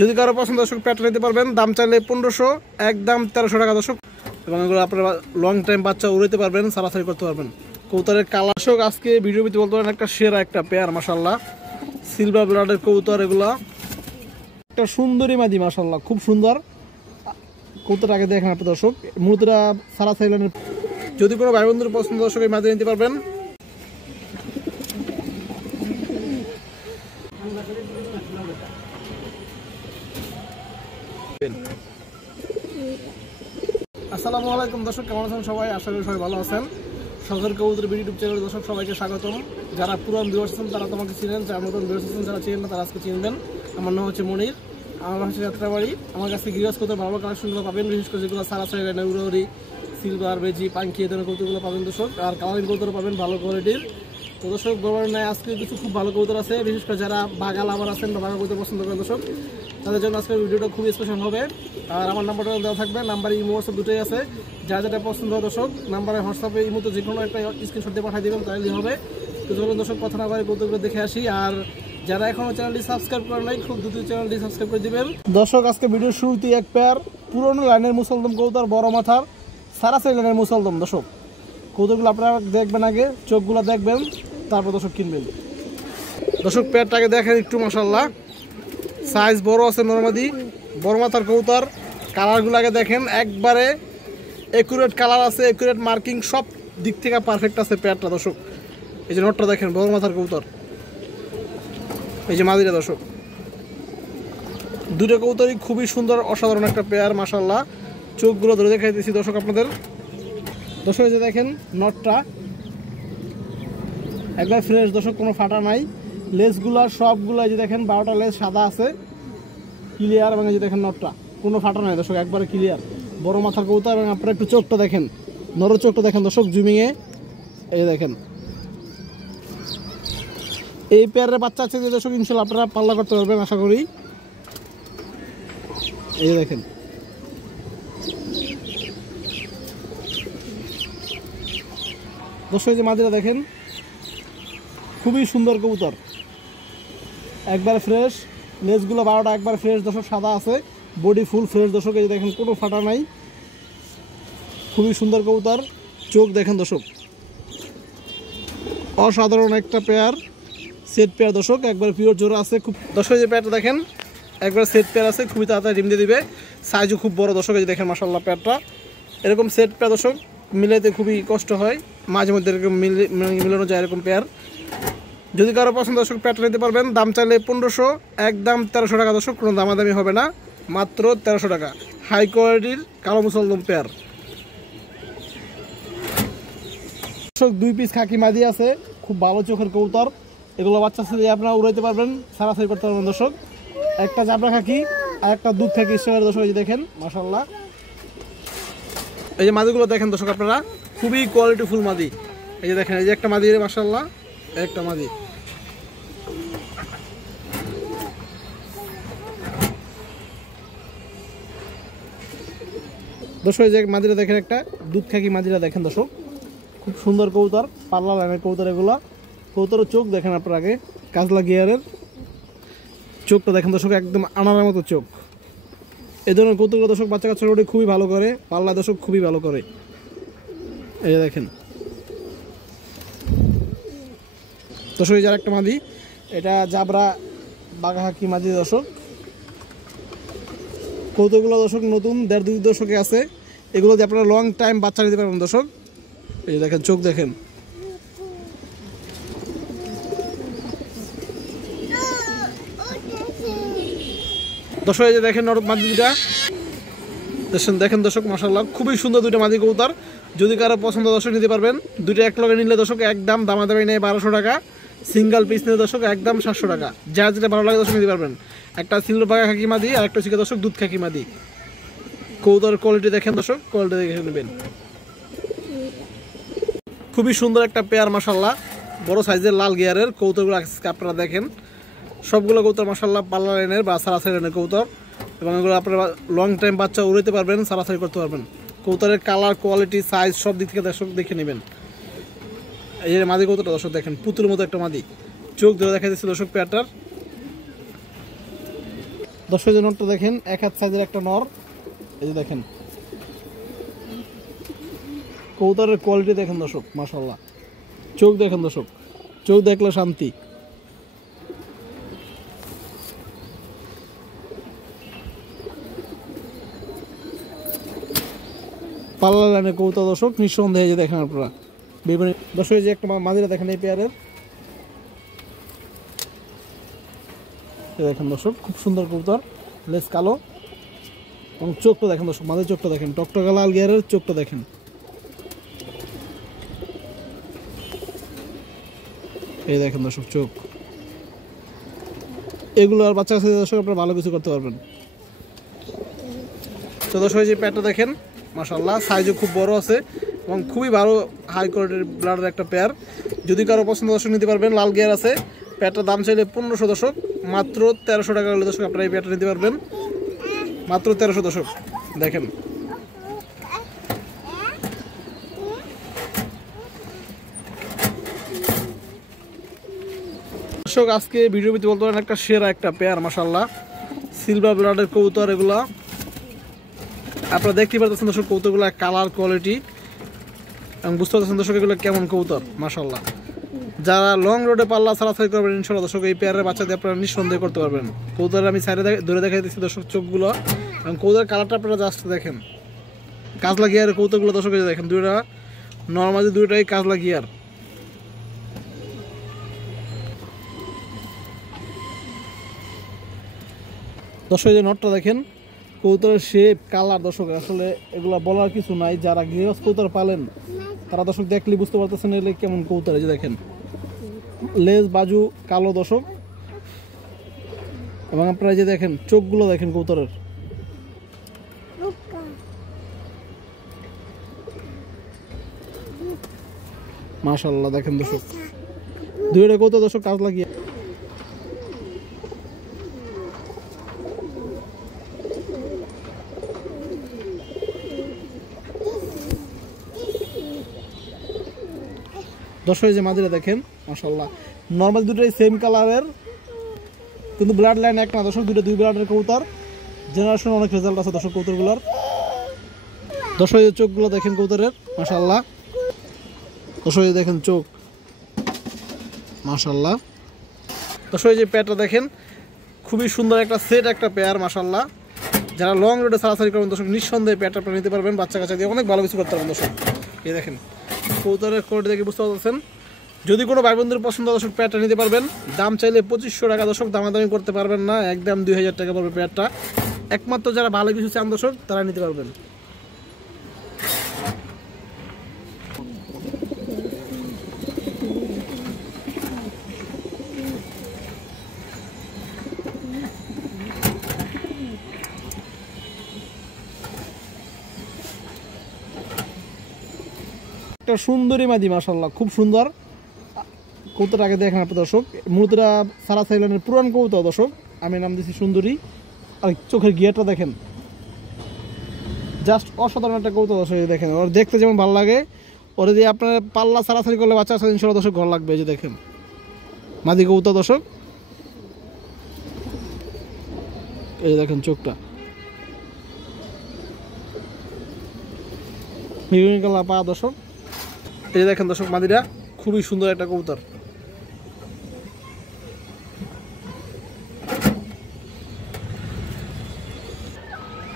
যদি কারো পছন্দ দর্শক পেয়ারটা নিতে পারবেন, দাম চাইলে 1500, একদম 1300 টাকা দর্শক। এবং এগুলো আপনারা লং টাইম বাচ্চা উড়াইতে পারবেন, সারাসারি করতে পারবেন। কবুতরের কালার দর্শক আজকে ভিডিও ভিতরে বলতে পারেন একটা সেরা একটা পেয়ার মাশাআল্লাহ, সিলভার ব্লাডের কবুতর। এগুলা একটা সুন্দরী মাদি মাশাআল্লাহ, খুব সুন্দর কবুতর। আগে দেখেন আপনি দর্শক, মুরুতরা সারাসারি লাইনের। যদি কোনো ভাই বন্ধুর পছন্দ দর্শক এই মাদি নিতে পারবেন। আসসালামু আলাইকুম দর্শক, কেমন আছেন সবাই? আশা করি সবাই ভালো আছেন। শখের কবুতর ইউটিউব চ্যানেল দর্শক সবাইকে স্বাগতম। যারা পুরান ভিউয়ার্স আছেন তারা তোমাকে চিনেন, যারা নতুন ভিউয়ার্স আছেন যারা চিনেন না তারা আজকে চিনবেন। আমার নাম হচ্ছে মনির, আমার হচ্ছে যাত্রাবাড়ি। আমার কাছে গৃহস্থ কবুতর ভালো কালেকশনগুলো পাবেন, বিশেষ করে যেগুলো সারাসারি উড়ি, সিলভার, বেজি, পাঙ্কি এ ধরনের কবুতরগুলো পাবেন দর্শক। আর কালারিং কবুতর পাবেন ভালো কোয়ালিটির। তো দর্শক বরাবর নয় আজকে কিছু খুব ভালো কবুতর আছে, বিশেষ করে যারা বাঘা লাভার আছেন বা বাঘা কবুতর পছন্দ করেন দর্শক, তাদের জন্য আজকের ভিডিওটা খুবই স্পেশাল হবে। আর আমার নাম্বারটা দেওয়া থাকবে, নাম্বার ইমো হোয়াটসঅ্যাপ দুটোই আছে। যা যেটা পছন্দ হয় দর্শক নাম্বারে হোয়াটসঅ্যাপে ইমোতে যে কোনো একটা স্ক্রিনশট দিয়ে পাঠিয়ে দেবেন, তাহলেই হবে। তো চলুন দর্শক কথা না বলে কবুতরগুলো দেখে আসি। আর যারা এখনও চ্যানেলটি সাবস্ক্রাইব করেন নাই, খুব দ্রুত চ্যানেলটি সাবস্ক্রাইব করে দিবেন দর্শক। আজকে ভিডিওর শুরুতেই এক পেয়ার পুরনো লাইনের মুসলদম কবুতর, বড় মাথার সারাসারি লাইনের মুসলদম দর্শক। কবুতরগুলো আপনারা দেখবেন, আগে চোখগুলো দেখবেন, তারপর দর্শক কিনবেন। দর্শক পেয়ারটাকে দেখেন একটু মাশাআল্লাহ, সাইজ বড় আছে, নরমাদি বড় মাথার কবুতর। কালারগুলো আগে দেখেন, একবারে একুরেট কালার আছে, একুরেট মার্কিং, সব দিক থেকে পারফেক্ট আছে পেয়ারটা দর্শক। এই যে নটটা দেখেন, বড় মাথার কবুতর। এই যে মাদিরা দর্শক, দুটো কবুতরই খুবই সুন্দর, অসাধারণ একটা পেয়ার মাশাআল্লাহ। চোখগুলো ধরে দেখাইতেছি দর্শক আপনাদের। দর্শক এই যে দেখেন নটটা একবার ফ্রেশ দর্শক, কোনো ফাটা নাই। লেসগুলা সবগুলো এই যে দেখেন 12টা লেস সাদা আছে, ক্লিয়ার। এবং এই যে দেখেন নটটা কোনো ফাটা নাই দর্শক, একবারে ক্লিয়ার, বড় মাথার কবুতর। এবং আপনারা একটু চোখটা দেখেন, নরের চোখটা দেখেন দর্শক জুমিংয়ে। এই যে দেখেন এই পেয়ারের বাচ্চা আছে যে দর্শক, ইনশাল্লাহ আপনারা পাল্লা করতে পারবেন আশা করি। এই যে দেখেন দর্শক, যে মাদিরা দেখেন খুবই সুন্দর কবুতর, একবার ফ্রেশ। লেজগুলো 12টা একবার ফ্রেশ দর্শক, সাদা আছে, বডি ফুল ফ্রেশ দর্শক। এই যে দেখেন কোনো ফাটা নাই, খুবই সুন্দর কবুতর। চোখ দেখেন দর্শক, অসাধারণ একটা পেয়ার, সেট পেয়ার দর্শক, একবার পিওর জোড়া আছে খুব দর্শক। যে পেয়ারটা দেখেন একবার সেট পেয়ার আছে, খুবই তাড়াতাড়ি ডিম দিয়ে দিবে, সাইজও খুব বড় দর্শক। এই যে দেখেন মাশাআল্লাহ পেয়ারটা, এরকম সেট পেয়ার দর্শক মিলাইতে খুবই কষ্ট হয়, মাঝে মধ্যে এরকম মিলানো যায় এরকম পেয়ার। যদি কারো পছন্দ দর্শক পেয়ারটা নিতে পারবেন, দাম চাইলে 1500, একদম 1300 টাকা দর্শক, কোনো দামাদামি হবে না, মাত্র 1300 টাকা। হাই কোয়ালিটির কালো মুসলদম পেয়ার দর্শক। 2 পিস খাকি মাদি আছে, খুব ভালো চোখের কবুতর। এগুলো বাচ্চা ছেলে আপনারা উড়াইতে পারবেন, সারাসারি করতে পারবেন দর্শক। একটা জাবরা খাকি আর একটা দুধ খাকি দর্শক। এই যে দেখেন মাশাআল্লাহ, এই যে মাদিগুলো দেখেন দর্শক আপনারা, খুবই কোয়ালিটিফুল মাদি। এই যে দেখেন, এই যে একটা মাদি মাশাআল্লাহ, একটা মাদি। দর্শক এই যে মাদিরা দেখেন, একটা দুধ খাকি মাদিরা দেখেন দর্শক, খুব সুন্দর কবুতর, পাল্লা লাইনের কবুতর এগুলো। কবুতরের চোখ দেখেন আপনারা আগে, কাজলা গিয়ারের চোখটা দেখেন দর্শক, একদম আনারের মতো চোখ। এই ধরনের কবুতরগুলো দর্শক বাচ্চা কাচ্চা ওটা খুবই ভালো করে, পাল্লা দর্শক খুবই ভালো করে। এই যে দেখেন দর্শক, এই যার একটা মাদি, এটা জাবরা বাঘা হাকি মাদি দর্শক। কবুতরগুলো দর্শক নতুন 1.5-2 দশকে আছে, এগুলো দিয়ে আপনারা লং টাইম বাচ্চা নিতে পারবেন দর্শক। এই যে দেখেন চোখ দেখেন, দর্শক এই যে দেখেন মাদি দুটা দেখেন দর্শক মাশাআল্লাহ, খুবই সুন্দর দুইটা মাদি কবুতর। যদি কারো পছন্দ দর্শক নিতে পারবেন, দুইটা এক লগে নিলে দর্শক একদম দামাদামি নেই 1200 টাকা, সিঙ্গেল পিস নিলে দর্শক একদম 700 টাকা। যা যেটা ভালো লাগে দর্শক নিতে পারবেন। একটা সিলভার বাঘা খাকি মাদি আর একটা শিখে দর্শক দুধ খাকি মাদি। কবুতরের কোয়ালিটি দেখেন দর্শক, কোয়ালিটি দেখে নেবেন। খুবই সুন্দর একটা পেয়ার মাশাআল্লাহ, বড় সাইজের লাল গিয়ারের কবুতরগুলো আপনারা দেখেন, সবগুলো কবুতর মাশাআল্লাহ পাল্লা লাইনের বা সারাসারি লাইনের কবুতর। এবং এগুলো আপনারা লং টাইম বাচ্চা উড়াইতে পারবেন, সারাসারি করতে পারবেন। কবুতরের কালার, কোয়ালিটি, সাইজ সব দিক থেকে দর্শক দেখে নেবেন। এই যে মাদি কবুতরটা দর্শক দেখেন, পুতুলের মতো একটা মাদি, চোখ ধরে দেখা যাচ্ছে দর্শক পেয়ারটার। দর্শক যে নরটা দেখেন, এক হাত সাইজের একটা নর। এই যে দেখেন কবুতরের কোয়ালিটি দেখেন দর্শক, মাশাআল্লাহ। চোখ দেখেন দর্শক, চোখ দেখলে শান্তি। পাল্লা লাইনে কবুতর দর্শক, নিঃসন্দেহে যে দেখেন আপনারা বিভিন্ন দর্শক। যে একটা মাদিরা দেখেন এই পেয়ারের, দেখেন দর্শক খুব সুন্দর কবুতর, লেজ কালো এবং চোখটা দেখেন দর্শক, মাঝের চোখটা দেখেন, টকটকা লাল গিয়ারের চোখটা দেখেন। এই দেখেন দর্শক চোখ, এগুলো আর বাচ্চা কাছে দর্শক আপনারা ভালো কিছু করতে পারবেন। তো দর্শক যে প্যাটটা দেখেন, মাশাআল্লাহ, সাইজও খুব বড় আছে এবং খুবই ভালো হাই কোয়ালিটির ব্লাডের একটা পেয়ার। যদি কারো পছন্দ দর্শক নিতে পারবেন, লাল গিয়ার আছে। প্যাটটার দাম চাইলে 1500 দর্শক, মাত্র 1300 টাকা হলে দর্শক আপনারা এই প্যাটটা নিতে পারবেন, মাত্র 1300 দর্শক। দেখেন দর্শক, আজকে ভিডিও ভিত্তি বলতে পারেন একটা সেরা একটা পেয়ার, মাশাআল্লাহ, সিলভার ব্লাডের কবুতর। এগুলা আপনারা দেখতে পাচ্ছেন দর্শক, কবুতরগুলো কালার কোয়ালিটি এবং বুঝতে পারছেন দর্শক এগুলো কেমন কবুতর, মাশাআল্লাহ। যারা লং রোডে পাল্লা ছাড়াছাড়ি করবেন ইনশাআল্লাহ দর্শক, এই পেয়ারের বাচ্চা দিয়ে আপনারা নিঃসন্দেহে করতে পারবেন। কবুতরের আমি সাইডে ধরে দেখাই দিচ্ছি দর্শক চোখগুলো এবং কবুতরের কালারটা আপনারা জাস্ট দেখেন। কাজলা গিয়ারের কবুতরগুলো দর্শক দেখেন, দুইটা নর্মালি দুইটাই কাজলা গিয়ার। দর্শক যে নটটা দেখেন, কবুতরের শেপ কালার দর্শক আসলে এগুলো বলার কিছু নাই। যারা গৃহস্থ কবুতর পালেন তারা দর্শক দেখলে বুঝতে পারতেছেন এলে কেমন কবুতর। এই যে দেখেন লেজ বাজু কালো দর্শক, এবং আপনারা যে দেখেন চোখগুলো দেখেন কবুতরের, মাশাআল্লাহ। দেখেন দর্শক দুইটা কবুতর দর্শক কাজ লাগিয়ে। দর্শক যে মাদিরা দেখেন, মাশাআল্লাহ, নর্মাল দুটোই সেম কালারের কিন্তু ব্লাড লাইন এক না দর্শক, দুই ব্লাডের কবুতর। জেনারেশন অনেক রেজাল্ট আছে দর্শক কবুতরগুলোর। দর্শক যে চোখগুলো দেখেন কবুতরের, মাশাআল্লাহ। দর্শক দেখেন চোখ, মাশাআল্লাহ। দর্শক যে পেয়ারটা দেখেন, খুবই সুন্দর একটা সেট একটা পেয়ার, মাশাআল্লাহ। যারা লং রোডে ছাড়াছাড়ি করবেন দর্শক নিঃসন্দেহে পেয়ারটা আপনারা নিতে পারবেন, বাচ্চা কাচ্চা দিয়ে অনেক ভালো কিছু করতে পারবেন দর্শক। এই দেখেন কবুতরের কোয়ালিটি দেখে বুঝতে পারছেন। যদি কোনো ভাই বন্ধুর পছন্দ দর্শক পেয়ারটা নিতে পারবেন, দাম চাইলে 2500 টাকা দর্শক, দামাদামি করতে পারবেন না, একদম 2000 টাকা পড়বে পেয়ারটা। একমাত্র যারা ভালো কিছু চান দর্শক তারা নিতে পারবেন। একটা সুন্দরী মাদি, মাশাআল্লাহ, খুব সুন্দর কবুতর। আগে দেখেন আপনার দর্শক, মূলত সারা সাইলানের পুরান কবুতর দর্শক, আমি নাম দিচ্ছি সুন্দরী। আর চোখের গিয়ারটা দেখেন, জাস্ট অসাধারণ একটা কবুতর দর্শক। দেখেন ওর দেখতে যেমন ভালো লাগে, ওরা দিয়ে আপনার পাল্লা সারাসারি করলে বাচ্চা আছে ইনশাআল্লাহ দর্শক ঘর লাগবে। এই যে দেখেন মাদি কবুতর দর্শক, এই যে দেখেন চোখটা, মেরুন কালার পা দর্শক। এই যে দেখেন দর্শক মাদিরা, খুবই সুন্দর একটা কবুতর।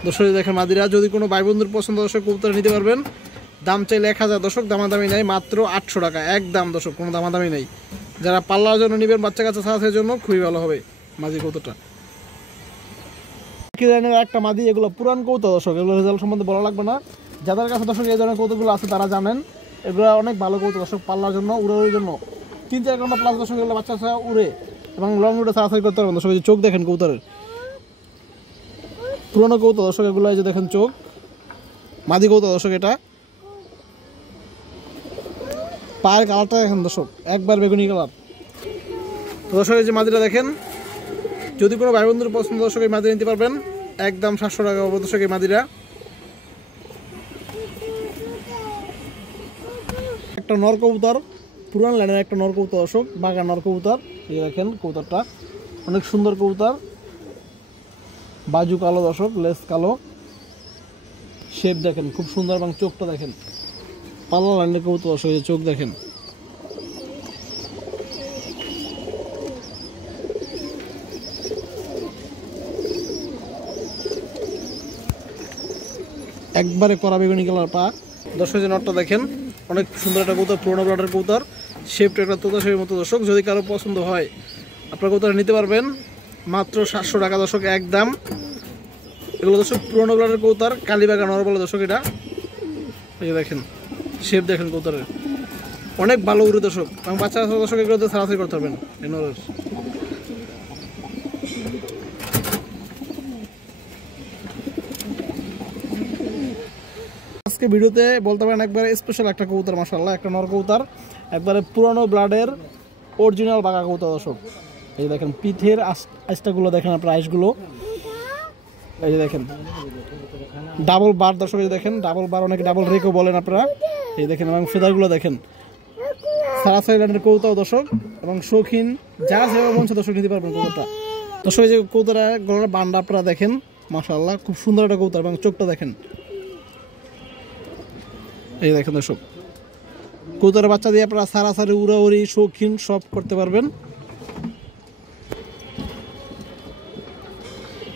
দর্শক দেখেন মাদিরা, যদি কোনো ভাই বন্ধুর পছন্দ দর্শক কবুতর নিতে পারবেন, দাম চাইলে 1000 দর্শক, দামাদামি নাই, মাত্র 800 টাকা একদম দর্শক, কোনো দামাদামি নেই। যারা পাল্লার জন্য নেবেন, বাচ্চা কাচ্চা ছাড়াছাড়ির জন্য খুবই ভালো হবে মাদি কবুতরটা। একটা মাদি, এগুলো পুরান কবুতর দর্শক, এগুলো রেজাল্ট সম্বন্ধে বলা লাগবে না। যাদের কাছে দর্শক এই ধরনের কবুতরগুলো আছে তারা জানেন, এগুলো অনেক ভালো কবুতর দর্শক, পাল্লার জন্য, উড়ার জন্য 3-4 ঘন্টা প্লাস দর্শক এগুলো বাচ্চা ছাড়া উড়ে এবং লং রুটে ছাড়াছাড়ি করতে পারবেন দর্শক। চোখ দেখেন কবুতরের, পুরোনো কবুতর দর্শক এগুলো। এই যে দেখেন চোখ, মাদি কবুতর দর্শক এটা। পায়ের কালারটা দেখেন দর্শক, একবার বেগুনি কালার দর্শক। এই যে মাদিটা দেখেন, যদি কোনো ভাই বন্ধুর পছন্দ দর্শক এই মাদি নিতে পারবেন, একদম 700 টাকা হবে দর্শক এই মাদিরা। একটা নর কবুতর, পুরান লাইনের একটা নর কবুতর দর্শক, বাঘা নর কবুতর। এই দেখেন কবুতরটা অনেক সুন্দর কবুতর। বাজু কালো দর্শক, লেস কালো, শেপ দেখেন খুব সুন্দর এবং চোখটা দেখেন পাল্লা লাইনের কবুতর দর্শক, চোখ দেখেন। একবারে কড়া বেগুনি কালার পা দর্শক। যে নটটা দেখেন অনেক সুন্দর একটা কবুতর, পুরোনো ব্লাডের কবুতর, শেপটা একটা তোতা শেপের মতো দর্শক। যদি কারো পছন্দ হয় আপনার কবুতর নিতে পারবেন মাত্র 700 টাকা দর্শক, একদম। এগুলো দর্শক পুরোনো ব্লাডের কবুতর, কালীবাগা নর বলে দর্শক এটা। এই যে দেখেন শেপ দেখেন কবুতরের, অনেক ভালো উড়ে দর্শক, এবং বাচ্চা দর্শক এগুলোতে সারাসারি করতে পারবেন এই নরের। আজকে ভিডিওতে বলতে পারেন একবারে স্পেশাল একটা কবুতর, মাশাআল্লাহ, একটা নর কবুতর, একবারে পুরনো ব্লাডের অরিজিনাল বাঘা কবুতর দর্শক। এই দেখেন পিঠের আইসটাগুলো দেখেন আপনার, আইসগুলো এই যে দেখেন ডাবল বার দর্শক, এই দেখেন ডাবল বার, অনেকে ডাবল রেকও বলেন আপনারা। এই দেখেন এবং ফেদারগুলো দেখেন, সারাসারি ল্যান্ডের কবুতর দর্শক, এবং শৌখিন যা যেভাবে মন দর্শক নিতে পারবেন কবুতরটা দর্শক। এই যে কবুতরের গলার বান্ডা আপনারা দেখেন, মাশাআল্লাহ, খুব সুন্দর একটা কবুতর, এবং চোখটা দেখেন। এই দেখেন দর্শক কবুতরের বাচ্চা দিয়ে আপনারা সারাসারি উড়াউড়ি শৌখিন সব করতে পারবেন,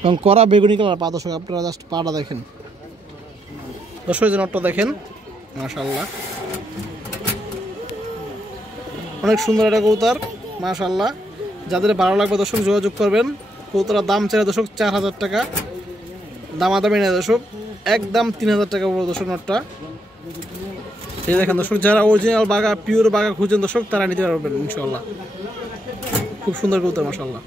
এবং কড়া বেগুনি কালার পা দর্শক। আপনারা জাস্ট পাটা দেখেন দর্শক, যে নটটা দেখেন, মাশাআল্লাহ, অনেক সুন্দর একটা কবুতর, মাশাআল্লাহ। যাদের ভালো লাগবে দর্শক যোগাযোগ করবেন। কবুতরের দাম চাই দর্শক 4000 টাকা, দামাদামি নেই দর্শক, একদম 3000 টাকা পড়বে দর্শক নটটা। এই দেখেন দর্শক, যারা অরিজিনাল বাঘা পিওর বাঘা খুঁজেন দর্শক তারা নিতে পারবেন ইনশাআল্লাহ। খুব সুন্দর কবুতর, মাশাআল্লাহ।